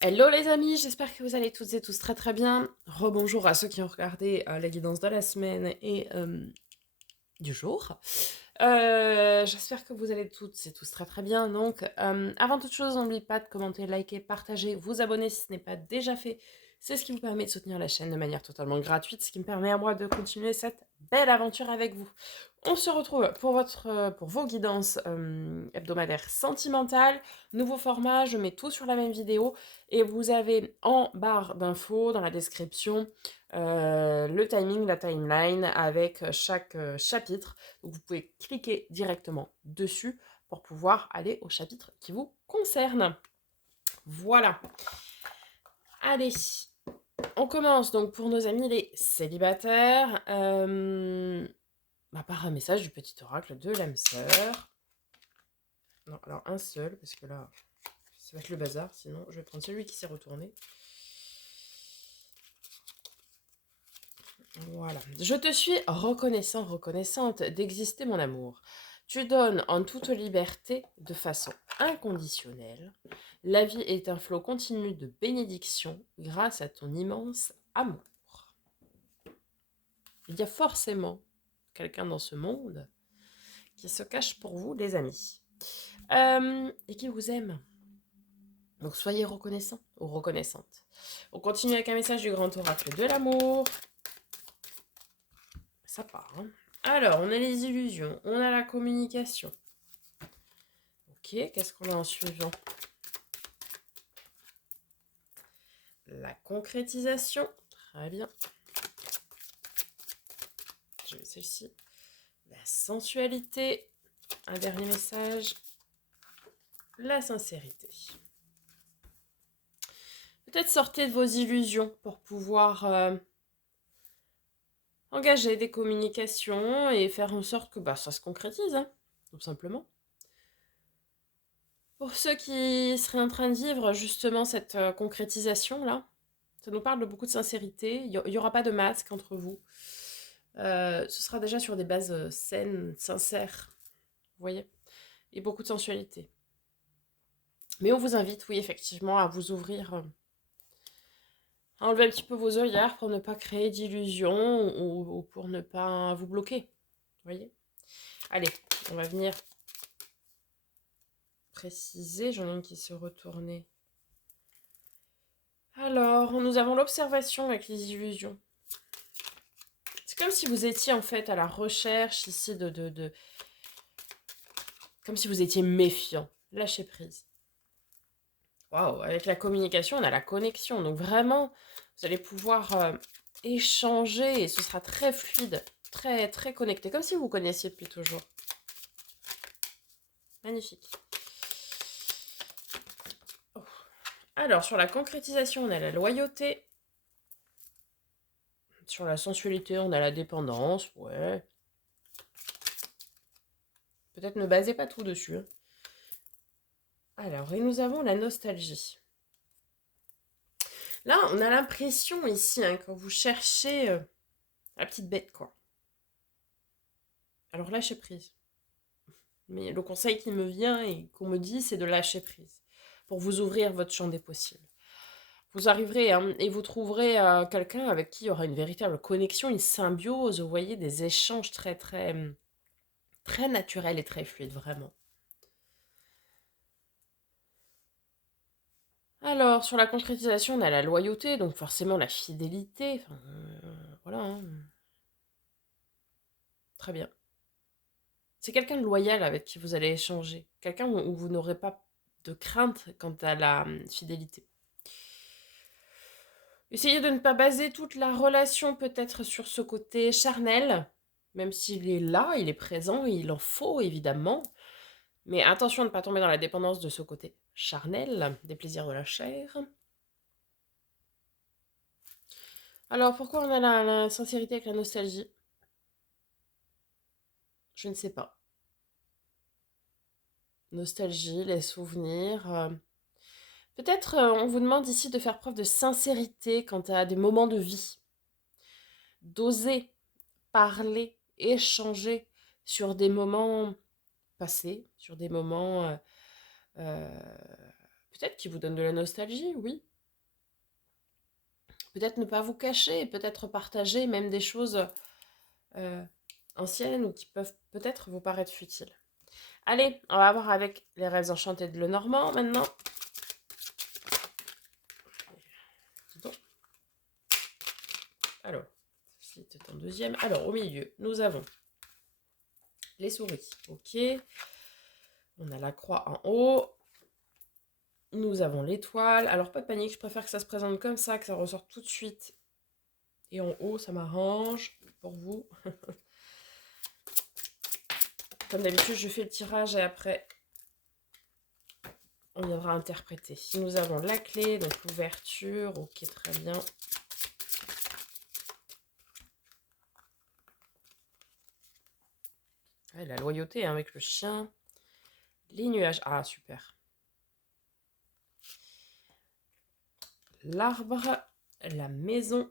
Hello les amis, j'espère que vous allez toutes et tous très très bien. Rebonjour à ceux qui ont regardé la guidance de la semaine et du jour. J'espère que vous allez toutes et tous très très bien. Donc, avant toute chose, n'oubliez pas de commenter, liker, partager, vous abonner si ce n'est pas déjà fait. C'est ce qui vous permet de soutenir la chaîne de manière totalement gratuite, ce qui me permet à moi de continuer cette belle aventure avec vous. On se retrouve pour vos guidances hebdomadaires sentimentales. Nouveau format, je mets tout sur la même vidéo. Et vous avez en barre d'infos, dans la description, le timing, la timeline avec chaque chapitre. Donc vous pouvez cliquer directement dessus pour pouvoir aller au chapitre qui vous concerne. Voilà. Allez, on commence donc pour nos amis les célibataires. Par un message du petit oracle de l'âme sœur. Non, alors un seul, parce que là, ça va être le bazar. Sinon, je vais prendre celui qui s'est retourné. Voilà. Je te suis reconnaissant, reconnaissante d'exister, mon amour. Tu donnes en toute liberté, de façon inconditionnelle. La vie est un flot continu de bénédictions grâce à ton immense amour. Il y a forcément quelqu'un dans ce monde qui se cache pour vous, les amis, et qui vous aime. Donc soyez reconnaissants ou reconnaissantes. On continue avec un message du grand oracle de l'amour. Ça part, hein. Alors, on a les illusions, on a la communication. Ok, qu'est-ce qu'on a en suivant? La concrétisation. Très bien. Je vais celle-ci. La sensualité. Un dernier message. La sincérité. Peut-être sortez de vos illusions pour pouvoir engager des communications et faire en sorte que ça se concrétise, hein, tout simplement. Pour ceux qui seraient en train de vivre justement cette concrétisation-là, ça nous parle de beaucoup de sincérité. Il n'y aura pas de masque entre vous. Ce sera déjà sur des bases saines, sincères, vous voyez, et beaucoup de sensualité. Mais on vous invite, oui, effectivement, à vous ouvrir, à enlever un petit peu vos œillères pour ne pas créer d'illusions ou pour ne pas vous bloquer, vous voyez. Allez, on va venir préciser. J'en ai une qui s'est retournée. Alors, nous avons l'observation avec les illusions. C'est comme si vous étiez en fait à la recherche ici de... Comme si vous étiez méfiant. Lâchez prise. Waouh, avec la communication, on a la connexion. Donc vraiment, vous allez pouvoir échanger et ce sera très fluide, très, très connecté. Comme si vous vous connaissiez depuis toujours. Magnifique. Oh. Alors, sur la concrétisation, on a la loyauté. Sur la sensualité, on a la dépendance. Ouais. Peut-être ne basez pas tout dessus, hein. Alors, et nous avons la nostalgie. Là, on a l'impression ici, hein, quand vous cherchez la petite bête, quoi. Alors, lâchez prise. Mais le conseil qui me vient et qu'on me dit, c'est de lâcher prise pour vous ouvrir votre champ des possibles. Vous arriverez et vous trouverez quelqu'un avec qui il y aura une véritable connexion, une symbiose, vous voyez, des échanges très, très, très naturels et très fluides, vraiment. Alors, sur la concrétisation, on a la loyauté, donc forcément la fidélité. Enfin, voilà, hein. Très bien. C'est quelqu'un de loyal avec qui vous allez échanger. Quelqu'un où vous n'aurez pas de crainte quant à la fidélité. Essayez de ne pas baser toute la relation peut-être sur ce côté charnel, même s'il est là, il est présent, il en faut évidemment. Mais attention de ne pas tomber dans la dépendance de ce côté charnel, des plaisirs de la chair. Alors pourquoi on a la sincérité avec la nostalgie? Je ne sais pas. Nostalgie, les souvenirs. Peut-être on vous demande ici de faire preuve de sincérité quant à des moments de vie. D'oser parler, échanger sur des moments passés, sur des moments peut-être qui vous donne de la nostalgie, oui. Peut-être ne pas vous cacher, peut-être partager même des choses euh, anciennes ou qui peuvent peut-être vous paraître futiles. Allez, on va voir avec les rêves enchantés de Lenormand maintenant. Dis donc. Alors, c'était ton deuxième. Alors, au milieu, nous avons les souris. Ok. On a la croix en haut. Nous avons l'étoile. Alors, pas de panique, je préfère que ça se présente comme ça, que ça ressorte tout de suite. Et en haut, ça m'arrange pour vous. Comme d'habitude, je fais le tirage et après, on viendra interpréter. Si nous avons la clé, donc l'ouverture, ok, très bien. Ouais, la loyauté hein, avec le chien. Les nuages, ah super. L'arbre, la maison.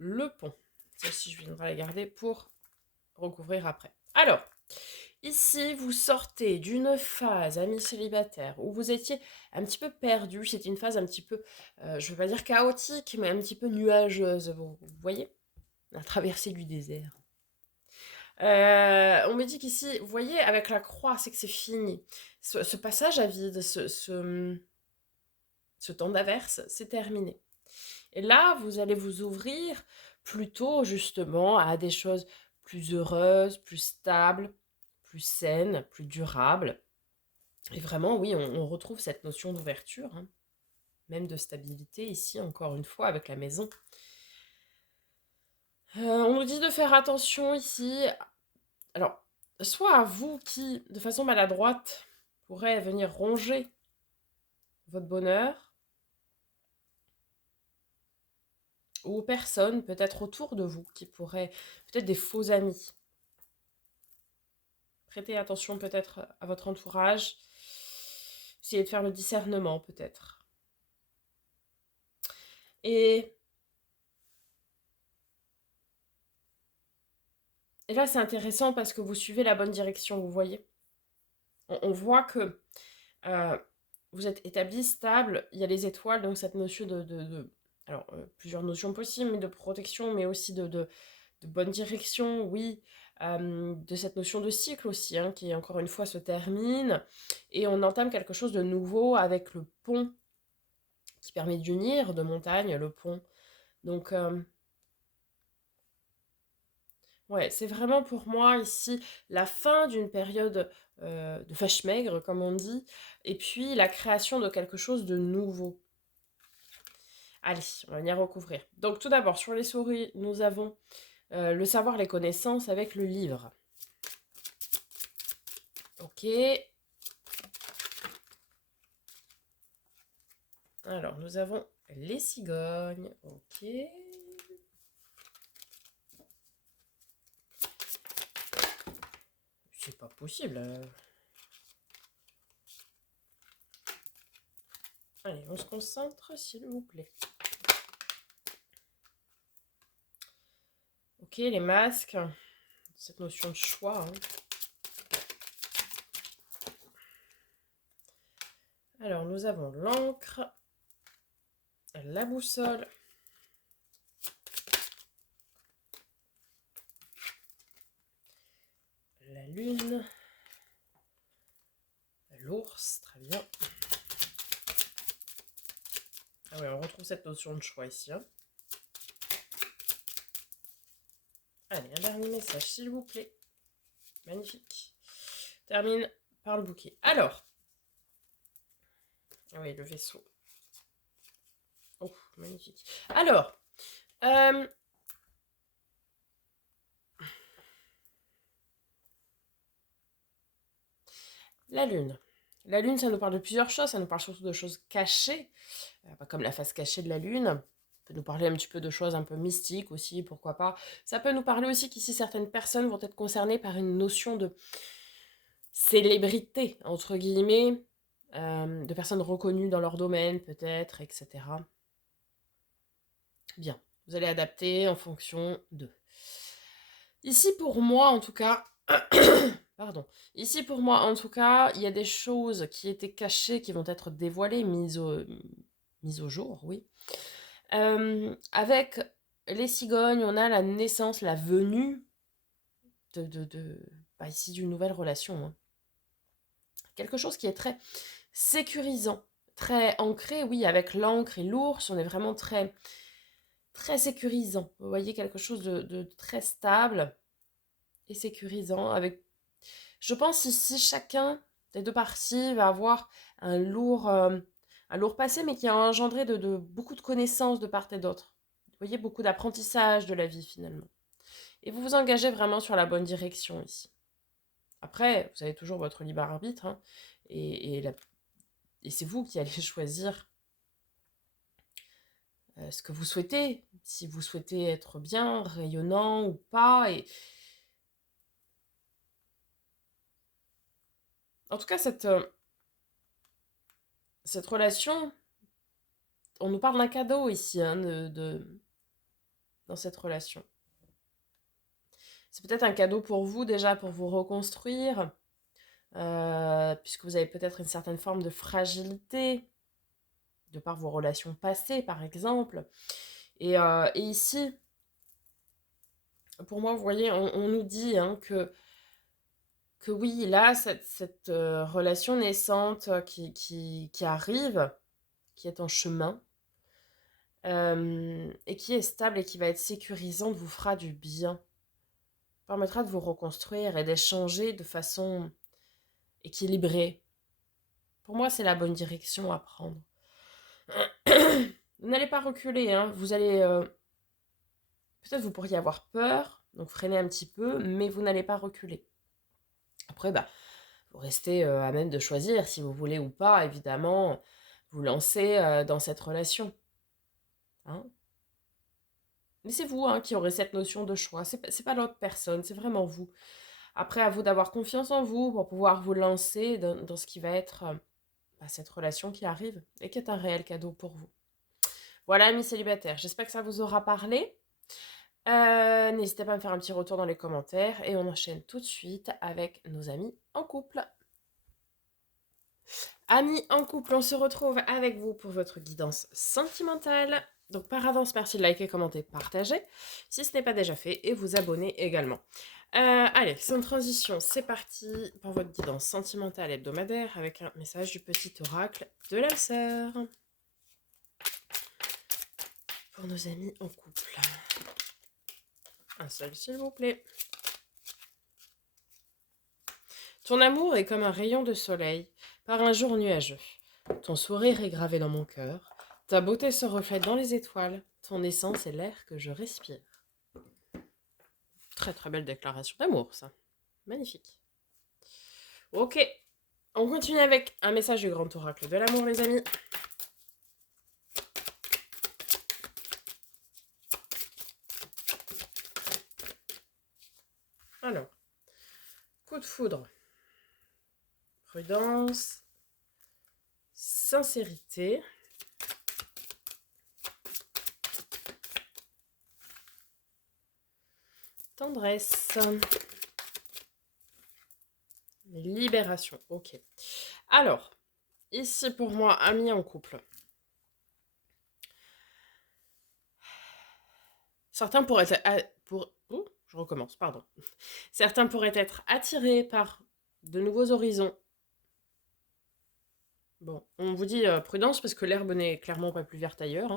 Le pont. Celle-ci, je viendrai la garder pour recouvrir après. Alors, ici, vous sortez d'une phase, amis célibataires, où vous étiez un petit peu perdu. C'était une phase un petit peu, je ne veux pas dire chaotique, mais un petit peu nuageuse. Vous voyez? La traversée du désert. On me dit qu'ici, vous voyez, avec la croix, c'est que c'est fini. Ce passage à vide, ce temps d'averse, c'est terminé. Et là, vous allez vous ouvrir plutôt justement à des choses plus heureuses, plus stables, plus saines, plus durables. Et vraiment, oui, on retrouve cette notion d'ouverture, hein, même de stabilité ici, encore une fois, avec la maison. On nous dit de faire attention ici. Alors, soit à vous qui, de façon maladroite, pourrait venir ronger votre bonheur, ou aux personnes peut-être autour de vous qui pourraient, peut-être des faux amis. Prêtez attention peut-être à votre entourage. Essayez de faire le discernement peut-être. Et là, c'est intéressant parce que vous suivez la bonne direction, vous voyez. On voit que vous êtes établi, stable. Il y a les étoiles, donc cette notion alors, plusieurs notions possibles, mais de protection, mais aussi de bonne direction, oui. De cette notion de cycle aussi, hein, qui encore une fois se termine. Et on entame quelque chose de nouveau avec le pont qui permet d'unir de montagne, le pont. Donc, ouais, c'est vraiment pour moi ici la fin d'une période de vache maigre, comme on dit, et puis la création de quelque chose de nouveau. Allez, on va venir recouvrir. Donc tout d'abord, sur les souris, nous avons le savoir, les connaissances avec le livre. Ok. Alors, nous avons les cigognes. Ok. C'est pas possible. Allez, on se concentre, s'il vous plaît. Ok, les masques. Cette notion de choix. Hein. Alors, nous avons l'encre, la boussole, la lune, l'ours, très bien. Ah oui, on retrouve cette notion de choix ici. Hein. Allez, un dernier message, s'il vous plaît. Magnifique. Termine par le bouquet. Alors. Ah oui, le vaisseau. Oh, magnifique. Alors. La lune. La lune, ça nous parle de plusieurs choses. Ça nous parle surtout de choses cachées, comme la face cachée de la lune. Ça peut nous parler un petit peu de choses un peu mystiques aussi, pourquoi pas. Ça peut nous parler aussi qu'ici, certaines personnes vont être concernées par une notion de célébrité, entre guillemets, de personnes reconnues dans leur domaine, peut-être, etc. Bien, vous allez adapter en fonction de... Ici, pour moi, en tout cas, Pardon. Ici, pour moi, en tout cas, il y a des choses qui étaient cachées, qui vont être dévoilées, mises au jour, oui. Avec les cigognes, on a la naissance, la venue bah, ici d'une nouvelle relation, hein. Quelque chose qui est très sécurisant, très ancré, oui, avec l'encre et l'ours, on est vraiment très, très sécurisant. Vous voyez, quelque chose de très stable et sécurisant. Je pense ici, chacun des deux parties va avoir un lourd passé, mais qui a engendré de beaucoup de connaissances de part et d'autre. Vous voyez, beaucoup d'apprentissage de la vie finalement. Et vous vous engagez vraiment sur la bonne direction ici. Après, vous avez toujours votre libre arbitre, hein, et, et c'est vous qui allez choisir ce que vous souhaitez, si vous souhaitez être bien, rayonnant ou pas. Et en tout cas, cette relation, on nous parle d'un cadeau ici, hein, dans cette relation. C'est peut-être un cadeau pour vous déjà, pour vous reconstruire, puisque vous avez peut-être une certaine forme de fragilité, de par vos relations passées, par exemple. Et ici, pour moi, vous voyez, on nous dit, hein, que oui, là, cette relation naissante qui arrive, qui est en chemin, et qui est stable et qui va être sécurisante, vous fera du bien, permettra de vous reconstruire et d'échanger de façon équilibrée. Pour moi, c'est la bonne direction à prendre. Vous n'allez pas reculer, hein. Vous allez... peut-être vous pourriez avoir peur, donc freiner un petit peu, mais vous n'allez pas reculer. Après, bah, vous restez à même de choisir si vous voulez ou pas, évidemment, vous lancer dans cette relation, hein. Mais c'est vous, hein, qui aurez cette notion de choix. C'est pas l'autre personne, c'est vraiment vous. Après, à vous d'avoir confiance en vous pour pouvoir vous lancer dans ce qui va être bah, cette relation qui arrive et qui est un réel cadeau pour vous. Voilà, amis célibataires, j'espère que ça vous aura parlé. N'hésitez pas à me faire un petit retour dans les commentaires et on enchaîne tout de suite avec nos amis en couple. Amis en couple, on se retrouve avec vous pour votre guidance sentimentale. Donc par avance, merci de liker, commenter, partager, si ce n'est pas déjà fait, et vous abonner également. Allez, sans transition, c'est parti pour votre guidance sentimentale hebdomadaire avec un message du petit oracle de l'âme sœur. Pour nos amis en couple. Un seul, s'il vous plaît. Ton amour est comme un rayon de soleil par un jour nuageux. Ton sourire est gravé dans mon cœur. Ta beauté se reflète dans les étoiles. Ton essence est l'air que je respire. Très très belle déclaration d'amour, ça. Magnifique. Ok, on continue avec un message du grand oracle de l'amour, les amis. Alors, coup de foudre. Prudence. Sincérité. Tendresse. Libération, ok. Alors, ici pour moi, amis en couple. Certains pourraient être... je recommence, pardon. Certains pourraient être attirés par de nouveaux horizons. Bon, on vous dit prudence parce que l'herbe n'est clairement pas plus verte ailleurs,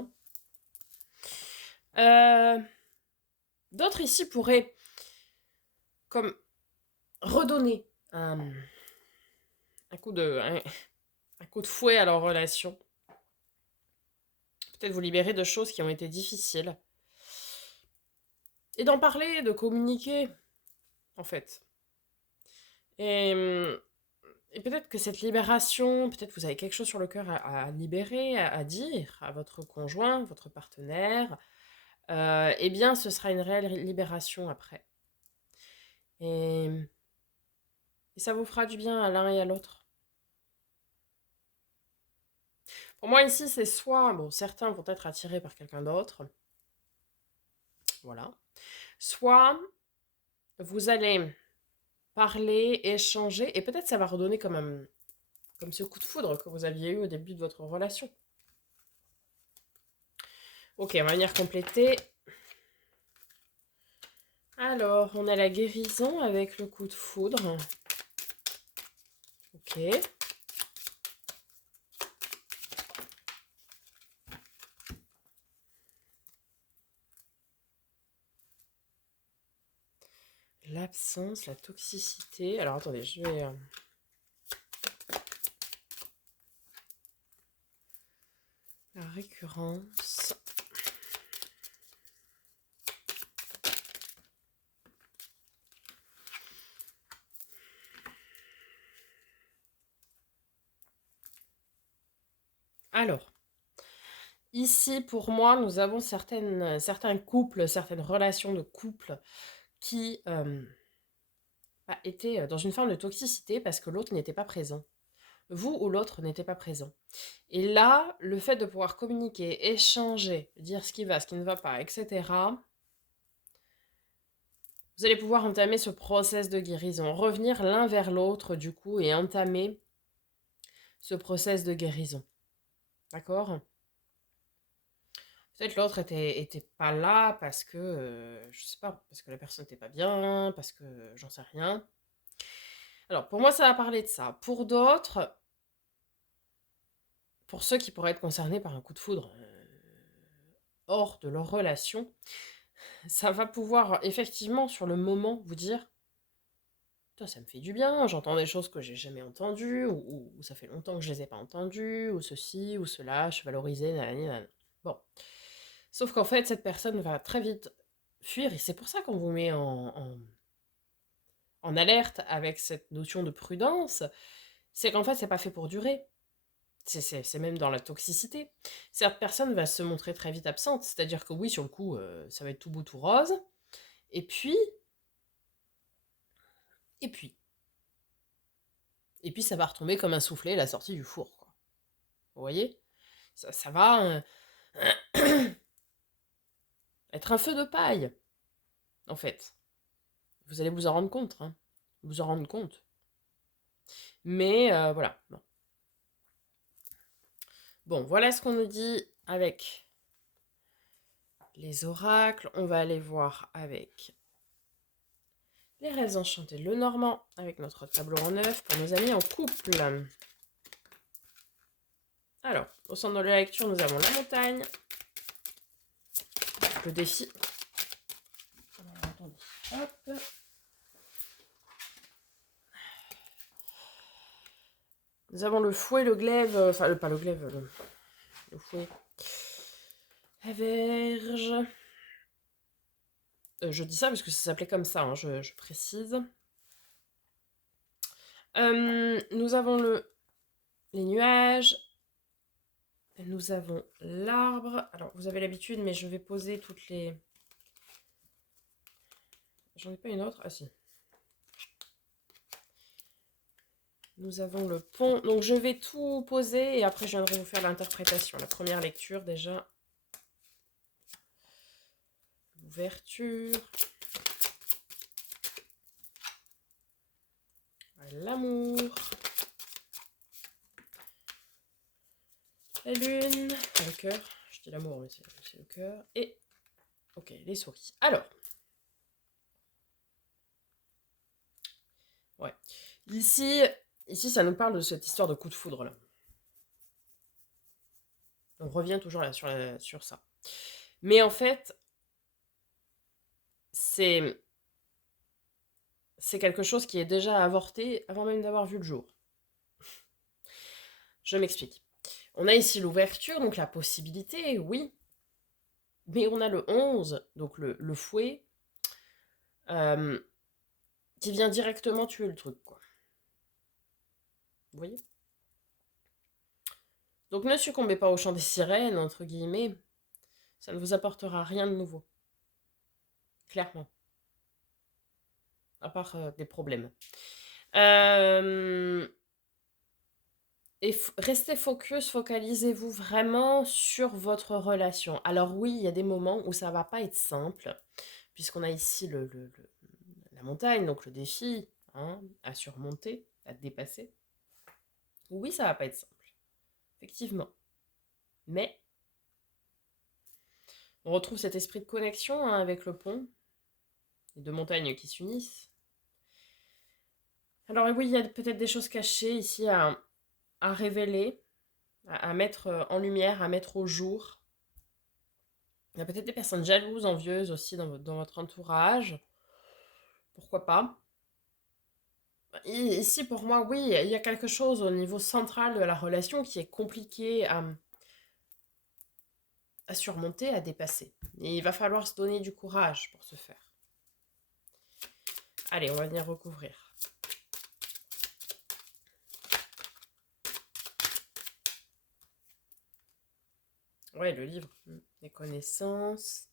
hein. D'autres ici pourraient comme redonner un coup un coup de fouet à leur relation. Peut-être vous libérer de choses qui ont été difficiles. Et d'en parler, de communiquer, en fait. Et peut-être que cette libération, peut-être vous avez quelque chose sur le cœur à libérer, à dire à votre conjoint, votre partenaire. Eh bien, ce sera une réelle libération après. Et ça vous fera du bien à l'un et à l'autre. Pour moi, ici, c'est soit... Bon, certains vont être attirés par quelqu'un d'autre. Voilà. Soit vous allez parler, échanger, et peut-être ça va redonner comme ce coup de foudre que vous aviez eu au début de votre relation. Ok, on va venir compléter. Alors, on a la guérison avec le coup de foudre. Ok. L'absence, la toxicité. Alors, attendez, je vais... La récurrence. Alors, ici, pour moi, nous avons certains couples, certaines relations de couple qui étaient dans une forme de toxicité parce que l'autre n'était pas présent. Vous ou l'autre n'était pas présent. Et là, le fait de pouvoir communiquer, échanger, dire ce qui va, ce qui ne va pas, etc., vous allez pouvoir entamer ce process de guérison, revenir l'un vers l'autre du coup et entamer ce process de guérison. D'accord? Peut-être l'autre était pas là parce que, je sais pas, parce que la personne n'était pas bien, parce que j'en sais rien. Alors, pour moi, ça va parler de ça. Pour d'autres, pour ceux qui pourraient être concernés par un coup de foudre hors de leur relation, ça va pouvoir effectivement, sur le moment, vous dire ça me fait du bien, j'entends des choses que j'ai jamais entendues, ou ça fait longtemps que je les ai pas entendues, ou ceci, ou cela, je suis valorisée, nanani, nanana. Bon. Sauf qu'en fait, cette personne va très vite fuir, et c'est pour ça qu'on vous met en alerte avec cette notion de prudence, c'est qu'en fait, c'est pas fait pour durer. C'est même dans la toxicité. Cette personne va se montrer très vite absente, c'est-à-dire que oui, sur le coup, ça va être tout beau, tout rose, et puis, et puis, et puis ça va retomber comme un soufflet à la sortie du four, quoi. Vous voyez? Ça va être un feu de paille, en fait. Vous allez vous en rendre compte, hein. Vous en rendre compte. Mais voilà. Bon, voilà ce qu'on nous dit avec les oracles. On va aller voir avec les rêves enchantés de Lenormand, avec notre tableau en neuf pour nos amis en couple. Alors, au centre de la lecture, nous avons la montagne, le défi. Alors, attendez. Hop. Nous avons le fouet, le glaive, enfin, pas le glaive, le fouet. La Vierge. Je dis ça parce que ça s'appelait comme ça, hein, je précise. Nous avons les nuages. Nous avons l'arbre. Alors, vous avez l'habitude, mais je vais poser toutes les... J'en ai pas une autre? Ah si. Nous avons le pont. Donc, je vais tout poser et après, je viendrai vous faire l'interprétation. La première lecture, déjà. L'ouverture. L'amour. La lune. Le cœur. Je dis l'amour, mais c'est le cœur. Et, ok, les souris. Alors. Ouais. Ici, ça nous parle de cette histoire de coup de foudre, là. On revient toujours là sur ça. Mais en fait, c'est quelque chose qui est déjà avorté avant même d'avoir vu le jour. Je m'explique. On a ici l'ouverture, donc la possibilité, oui. Mais on a le 11, donc le fouet, qui vient directement tuer le truc, quoi. Vous voyez? Donc ne succombez pas au chant des sirènes, entre guillemets. Ça ne vous apportera rien de nouveau. Clairement. À part des problèmes. Et restez focus, focalisez-vous vraiment sur votre relation. Alors oui, il y a des moments où ça va pas être simple, puisqu'on a ici la montagne, donc le défi, hein, à surmonter, à dépasser. Oui, ça va pas être simple, effectivement. Mais on retrouve cet esprit de connexion hein, avec le pont, les deux montagnes qui s'unissent. Alors oui, il y a peut-être des choses cachées ici à révéler, à mettre en lumière, à mettre au jour. Il y a peut-être des personnes jalouses, envieuses aussi dans votre entourage. Pourquoi pas? Ici, pour moi, oui, il y a quelque chose au niveau central de la relation qui est compliqué à surmonter, à dépasser. Et il va falloir se donner du courage pour ce faire. Allez, on va venir recouvrir. Ouais, le livre. Les connaissances,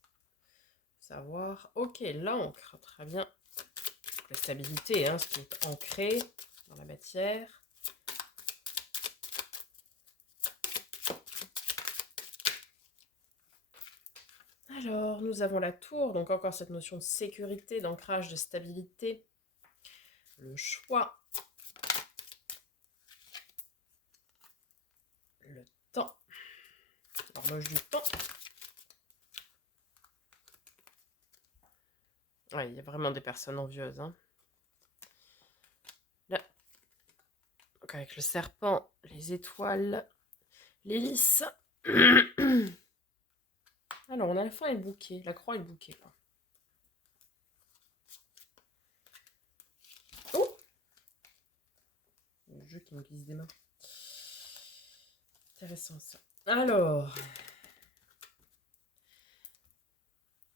savoir. Ok, l'encre, très bien. La stabilité, hein, ce qui est ancré dans la matière. Alors, nous avons la tour, donc encore cette notion de sécurité, d'ancrage, de stabilité. Le choix. Le temps. L'horloge du temps. Ouais, il y a vraiment des personnes envieuses. Hein. Là, donc avec le serpent, les étoiles, l'hélice. Alors, on a la fin et le bouquet. La croix et le bouquet. Là. Oh, le jeu qui me glisse des mains. Intéressant ça. Alors,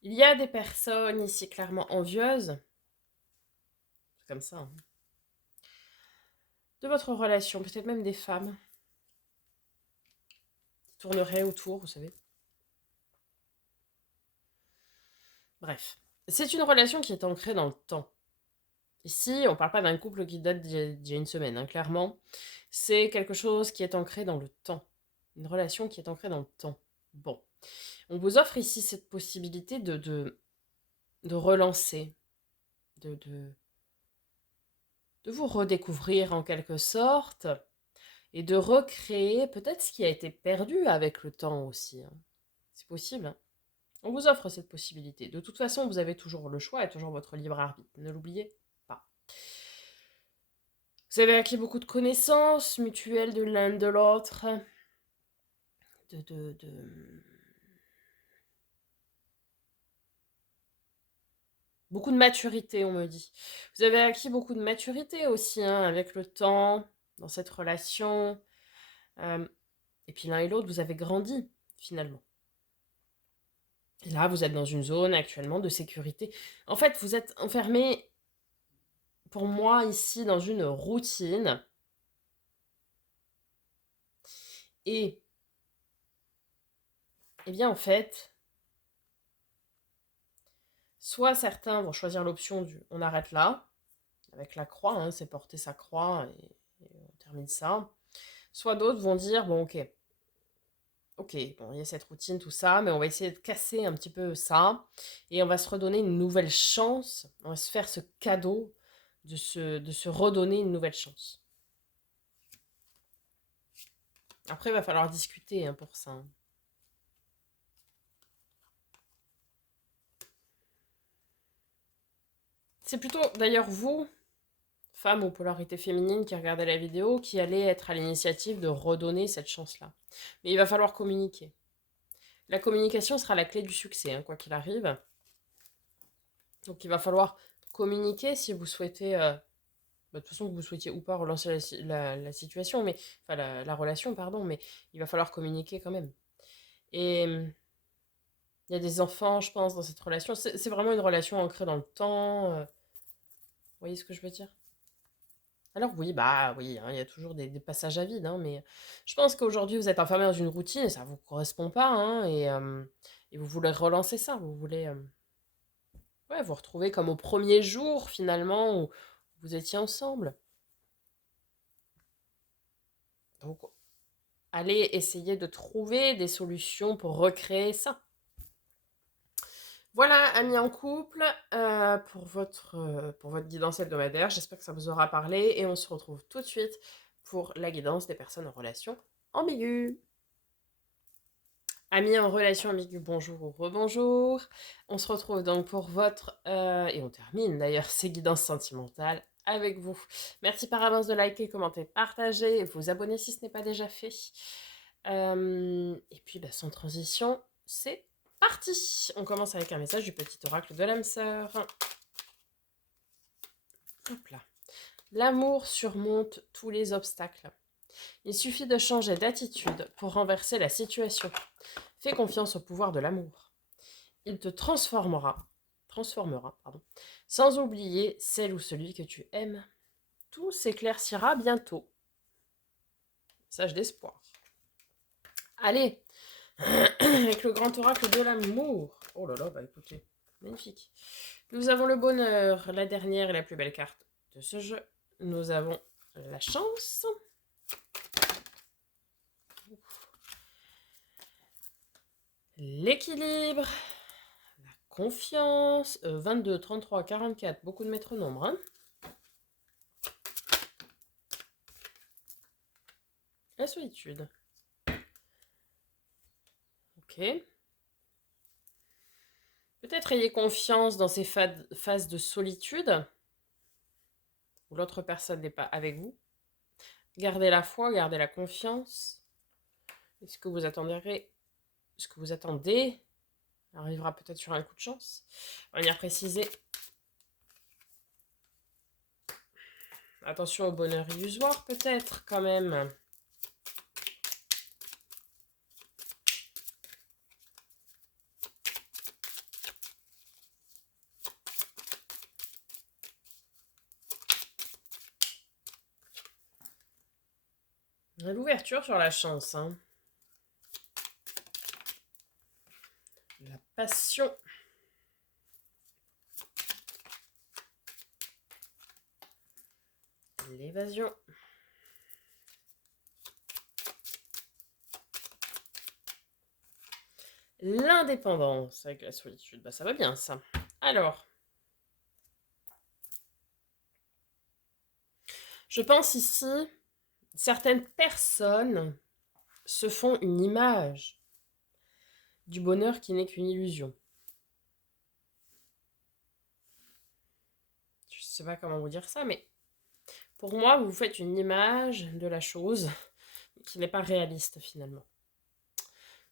il y a des personnes ici clairement envieuses. C'est comme ça. Hein. De votre relation, peut-être même des femmes. Qui tourneraient autour, vous savez. Bref. C'est une relation qui est ancrée dans le temps. Ici, on ne parle pas d'un couple qui date d'il y a une semaine, hein, clairement. C'est quelque chose qui est ancré dans le temps. Une relation qui est ancrée dans le temps. Bon. On vous offre ici cette possibilité de relancer, de vous redécouvrir en quelque sorte, et de recréer peut-être ce qui a été perdu avec le temps aussi. Hein. C'est possible. Hein. On vous offre cette possibilité. De toute façon, vous avez toujours le choix et toujours votre libre arbitre. Ne l'oubliez pas. Vous avez acquis beaucoup de connaissances mutuelles de l'un de l'autre. Beaucoup de maturité, on me dit. Vous avez acquis beaucoup de maturité aussi, hein, avec le temps, dans cette relation. Et puis l'un et l'autre, vous avez grandi, finalement. Et là, vous êtes dans une zone actuellement de sécurité. En fait, vous êtes enfermé, pour moi, ici, dans une routine. Et, eh bien, en fait, soit certains vont choisir l'option du on arrête là, avec la croix, hein, c'est porter sa croix et on termine ça. Soit d'autres vont dire, bon, ok, bon, il y a cette routine, tout ça, mais on va essayer de casser un petit peu ça et on va se redonner une nouvelle chance. On va se faire ce cadeau de se redonner une nouvelle chance. Après, il va falloir discuter hein, pour ça. C'est plutôt, d'ailleurs, vous, femme aux polarités féminines qui regardez la vidéo, qui allez être à l'initiative de redonner cette chance-là. Mais il va falloir communiquer. La communication sera la clé du succès, hein, quoi qu'il arrive. Donc il va falloir communiquer si vous souhaitez, de toute façon que vous souhaitiez ou pas relancer la situation, mais enfin la relation, pardon, mais il va falloir communiquer quand même. Et il y a des enfants, je pense, dans cette relation. C'est vraiment une relation ancrée dans le temps. Vous voyez ce que je veux dire? Alors oui, bah oui, hein, il y a toujours des passages à vide, hein, mais je pense qu'aujourd'hui vous êtes enfermé dans une routine et ça vous correspond pas, hein, et vous voulez relancer ça, vous voulez ouais, vous retrouver comme au premier jour finalement où vous étiez ensemble. Donc allez essayer de trouver des solutions pour recréer ça. Voilà, amis en couple, pour votre guidance hebdomadaire. J'espère que ça vous aura parlé et on se retrouve tout de suite pour la guidance des personnes en relation ambiguë. Amis en relation ambiguë, bonjour ou rebonjour. On se retrouve donc pour et on termine d'ailleurs ces guidances sentimentales avec vous. Merci par avance de liker, commenter, partager et vous abonner si ce n'est pas déjà fait. Et puis, sans transition, c'est parti. On commence avec un message du petit oracle de l'âme sœur. Hop là. L'amour surmonte tous les obstacles. Il suffit de changer d'attitude pour renverser la situation. Fais confiance au pouvoir de l'amour. Il te transformera, sans oublier celle ou celui que tu aimes. Tout s'éclaircira bientôt. Message d'espoir. Allez, avec le grand oracle de l'amour. Oh là là, écoutez, magnifique. Nous avons le bonheur, la dernière et la plus belle carte de ce jeu. Nous avons la chance. L'équilibre. La confiance. 22, 33, 44, beaucoup de maîtres nombres. Hein. La solitude. Ok. Peut-être ayez confiance dans ces phases de solitude où l'autre personne n'est pas avec vous. Gardez la foi, gardez la confiance. Et ce que vous attendez arrivera peut-être sur un coup de chance. On va venir préciser. Attention au bonheur illusoire peut-être quand même. L'ouverture sur la chance. Hein. La passion. L'évasion. L'indépendance avec la solitude. Ça va bien ça. Alors. Je pense ici, certaines personnes se font une image du bonheur qui n'est qu'une illusion. Je ne sais pas comment vous dire ça, mais pour moi, vous faites une image de la chose qui n'est pas réaliste finalement.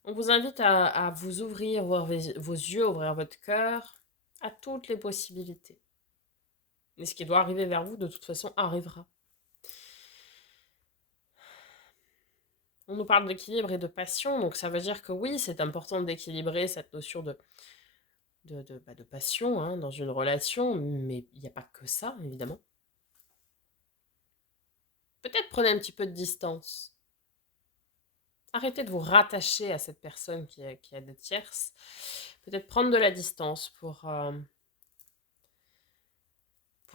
On vous invite à vous ouvrir vos yeux, ouvrir votre cœur à toutes les possibilités. Et ce qui doit arriver vers vous, de toute façon, arrivera. On nous parle d'équilibre et de passion, donc ça veut dire que oui, c'est important d'équilibrer cette notion de passion hein, dans une relation, mais il n'y a pas que ça, évidemment. Peut-être prenez un petit peu de distance. Arrêtez de vous rattacher à cette personne qui a des tierces. Peut-être prendre de la distance pour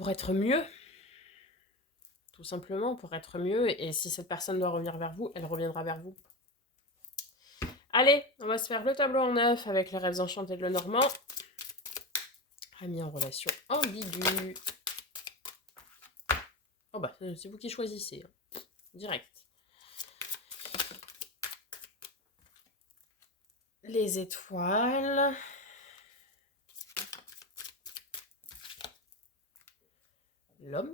être mieux. Tout simplement, pour être mieux. Et si cette personne doit revenir vers vous, elle reviendra vers vous. Allez, on va se faire le tableau en neuf avec les rêves enchantés de Lenormand. Amis en relation ambiguë. Oh c'est vous qui choisissez. Hein. Direct. Les étoiles. L'homme.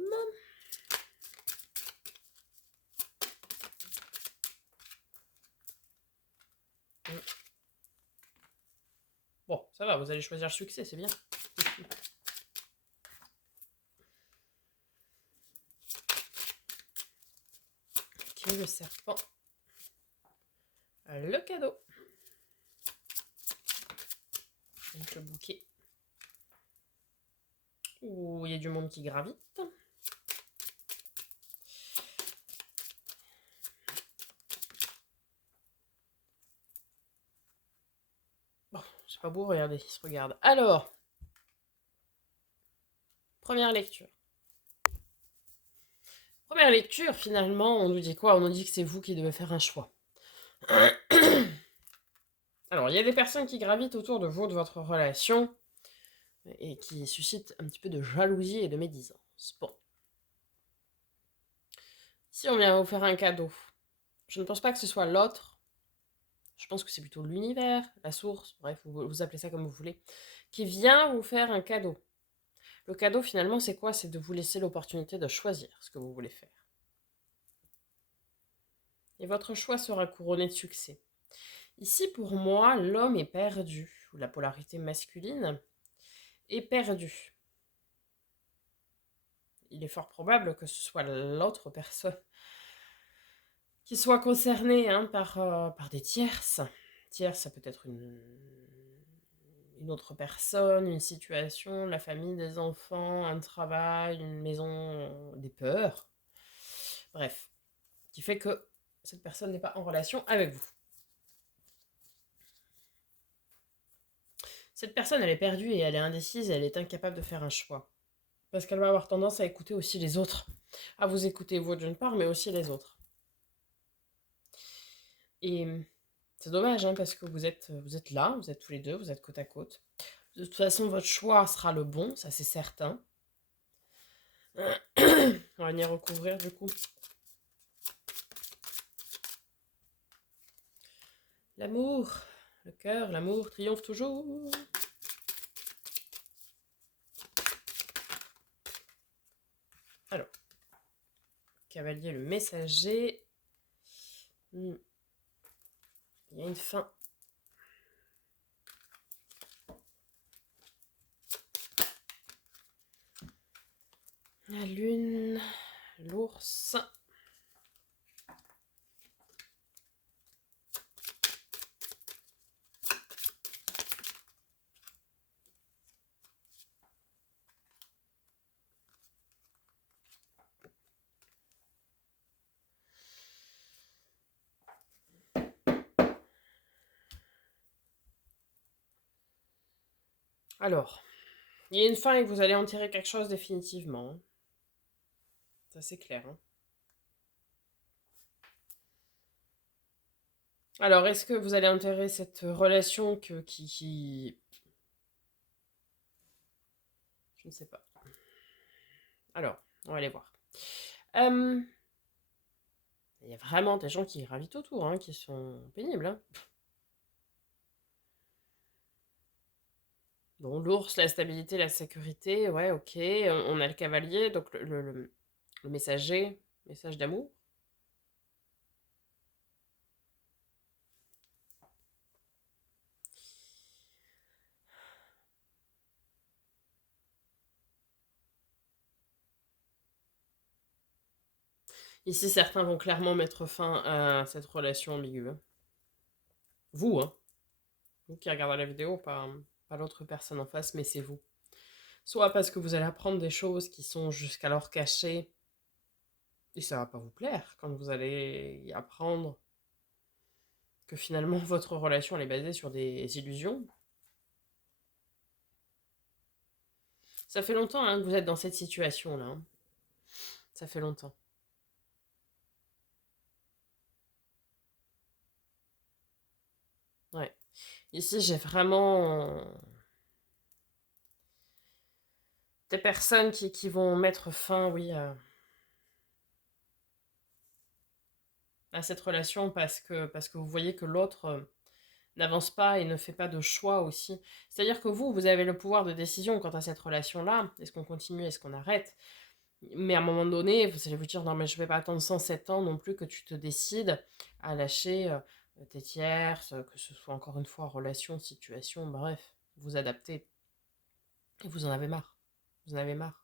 Bon, ça va, vous allez choisir le succès, c'est bien. Ok, le serpent. Le cadeau. Donc le bouquet. Ouh, il y a du monde qui gravite. Bon, c'est pas beau, regardez, il se regarde. Alors, première lecture. Première lecture, finalement, on nous dit quoi? On nous dit que c'est vous qui devez faire un choix. Alors, il y a des personnes qui gravitent autour de vous, de votre relation. et qui suscite un petit peu de jalousie et de médisance. Bon, si on vient vous faire un cadeau, je ne pense pas que ce soit l'autre, je pense que c'est plutôt l'univers, la source, bref, vous appelez ça comme vous voulez, qui vient vous faire un cadeau. Le cadeau, finalement, c'est quoi? C'est de vous laisser l'opportunité de choisir ce que vous voulez faire. Et votre choix sera couronné de succès. Ici, pour moi, l'homme est perdu, ou la polarité masculine est perdue. Il est fort probable que ce soit l'autre personne qui soit concernée par des tierces. Tierces, ça peut être une autre personne, une situation, la famille, des enfants, un travail, une maison, des peurs. Bref, qui fait que cette personne n'est pas en relation avec vous. Cette personne, elle est perdue et elle est indécise et elle est incapable de faire un choix. Parce qu'elle va avoir tendance à écouter aussi les autres. À vous écouter vous d'une part, mais aussi les autres. Et c'est dommage, parce que vous êtes là, vous êtes tous les deux, vous êtes côte à côte. De toute façon, votre choix sera le bon, ça c'est certain. On va venir recouvrir du coup. L'amour, le cœur, l'amour triomphe toujours. Alors, cavalier, le messager. Il y a une fin. La lune, l'ours. Alors, il y a une fin et vous allez enterrer quelque chose définitivement. Ça c'est clair. Alors, est-ce que vous allez enterrer cette relation qui... Je ne sais pas. Alors, on va aller voir. Il y a vraiment des gens qui gravitent autour, qui sont pénibles. Bon, l'ours, la stabilité, la sécurité, ouais, ok. On a le cavalier, donc le messager, message d'amour. Ici, certains vont clairement mettre fin à cette relation ambiguë. Vous, vous qui regardez la vidéo, pas l'autre personne en face, mais c'est vous. Soit parce que vous allez apprendre des choses qui sont jusqu'alors cachées, et ça va pas vous plaire quand vous allez y apprendre que finalement votre relation elle est basée sur des illusions. Ça fait longtemps que vous êtes dans cette situation-là. Ça fait longtemps. Ouais. Ici, j'ai vraiment des personnes qui vont mettre fin, oui, à cette relation parce que vous voyez que l'autre n'avance pas et ne fait pas de choix aussi. C'est-à-dire que vous avez le pouvoir de décision quant à cette relation-là. Est-ce qu'on continue, est-ce qu'on arrête? Mais à un moment donné, vous allez vous dire, non mais je vais pas attendre 107 ans non plus que tu te décides à lâcher tes tierces, que ce soit encore une fois relation, situation, bref, vous adaptez. Et vous en avez marre. Vous en avez marre.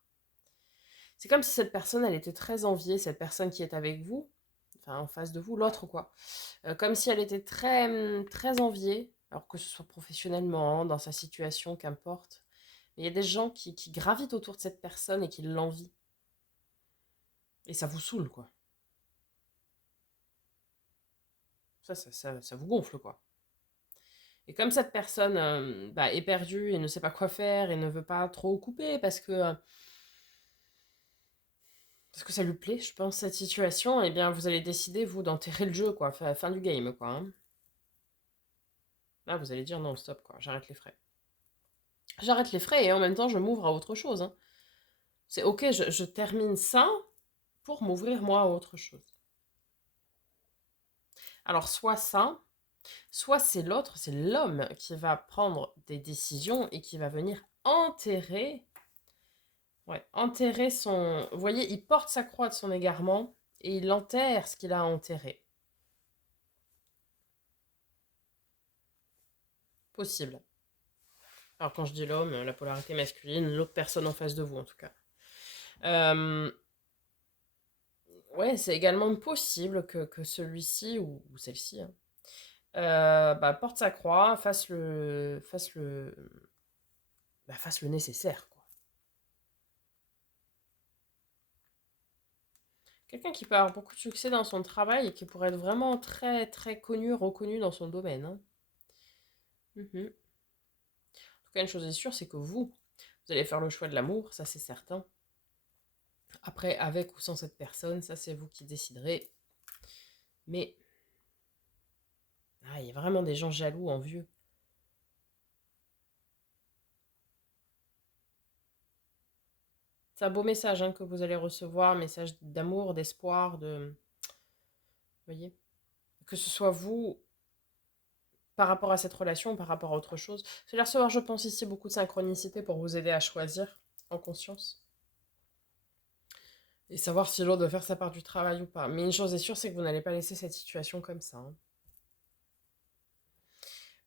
C'est comme si cette personne, elle était très enviée, cette personne qui est avec vous, enfin en face de vous, l'autre quoi. Comme si elle était très, très enviée, alors que ce soit professionnellement, dans sa situation, qu'importe. Mais il y a des gens qui gravitent autour de cette personne et qui l'envient. Et ça vous saoule, quoi. Ça vous gonfle, quoi. Et comme cette personne est perdue et ne sait pas quoi faire et ne veut pas trop couper parce que ça lui plaît, je pense, cette situation, eh bien, vous allez décider, vous, d'enterrer le jeu, quoi. Fin du game, quoi. Là, vous allez dire non, stop, quoi. J'arrête les frais. J'arrête les frais et en même temps, je m'ouvre à autre chose, hein. C'est OK, je termine ça pour m'ouvrir moi à autre chose. Alors soit ça, soit c'est l'autre, c'est l'homme qui va prendre des décisions et qui va venir enterrer, ouais, enterrer son... Vous voyez, il porte sa croix de son égarement et il enterre ce qu'il a enterré. Possible. Alors quand je dis l'homme, la polarité masculine, l'autre personne en face de vous en tout cas. Euh, ouais, c'est également possible que celui-ci ou celle-ci, hein, bah, porte sa croix, fasse le nécessaire, quoi. Quelqu'un qui peut avoir beaucoup de succès dans son travail et qui pourrait être vraiment très très connu, reconnu dans son domaine, hein. Mhm. En tout cas, une chose est sûre, c'est que vous allez faire le choix de l'amour, ça c'est certain. Après, avec ou sans cette personne, ça c'est vous qui déciderez. Mais il y a vraiment des gens jaloux, envieux. C'est un beau message, hein, que vous allez recevoir, message d'amour, d'espoir, de... Vous voyez? Que ce soit vous par rapport à cette relation, par rapport à autre chose. Vous allez recevoir, je pense, ici beaucoup de synchronicité pour vous aider à choisir en conscience. Et savoir si l'autre doit faire sa part du travail ou pas. Mais une chose est sûre, c'est que vous n'allez pas laisser cette situation comme ça, hein.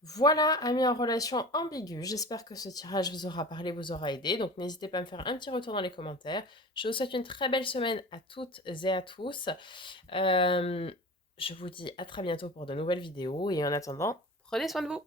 Voilà, amis en relation ambiguë. J'espère que ce tirage vous aura parlé, vous aura aidé. Donc n'hésitez pas à me faire un petit retour dans les commentaires. Je vous souhaite une très belle semaine à toutes et à tous. Je vous dis à très bientôt pour de nouvelles vidéos. Et en attendant, prenez soin de vous.